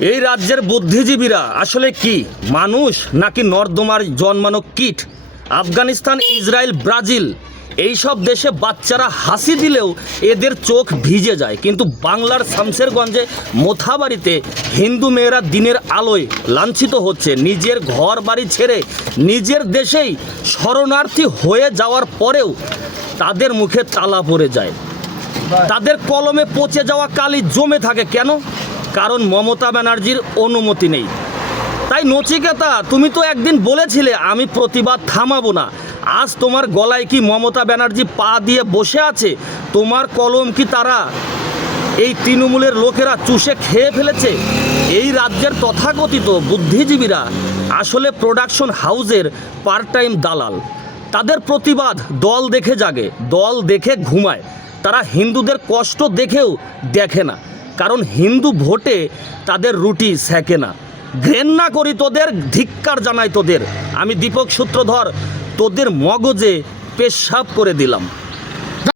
এই রাজ্যের বুদ্ধিজীবীরা আসলে কি? মানুষ নাকি নর্দমার জন্মানো কীট? আফগানিস্তান, ইসরায়েল, ব্রাজিল, এইসব দেশে বাচ্চারা হাসি দিলেও এদের চোখ ভিজে যায়। কিন্তু বাংলার শামসেরগঞ্জে মোথাবাড়িতে হিন্দু মেয়েরা দিনের আলোয় লাঞ্ছিত হচ্ছে। নিজের ঘর বাড়ি ছেড়ে নিজের দেশেই শরণার্থী হয়ে যাওয়ার পরেও তাদের মুখে তালা পড়ে যায়। তাদের কলমে পচে যাওয়া কালি জমে থাকে। কেন? কারণ মমতা ব্যানার্জির অনুমতি নেই। তাই নচিকেতা, তুমি তো একদিন বলেছিলে, আমি প্রতিবাদ থামাবো না। আজ তোমার গলায় কি মমতা ব্যানার্জি পা দিয়ে বসে আছে? তোমার কলম কি তারা এই তৃণমূলের লোকেরা চুষে খেয়ে ফেলেছে? এই রাজ্যের তথাকথিত বুদ্ধিজীবীরা আসলে প্রোডাকশন হাউজের পার্ট টাইম দালাল। তাদের প্রতিবাদ দল দেখে জাগে, দল দেখে ঘুমায়। তারা হিন্দুদের কষ্ট দেখেও দেখে না। কারণ হিন্দু ভোটে তাদের রুটি সেঁকে না। ঘেন্না করি তোদের, ধিক্কার জানাই তোদের। আমি দীপক সূত্রধর, তোদের মগজে পেশাব করে দিলাম।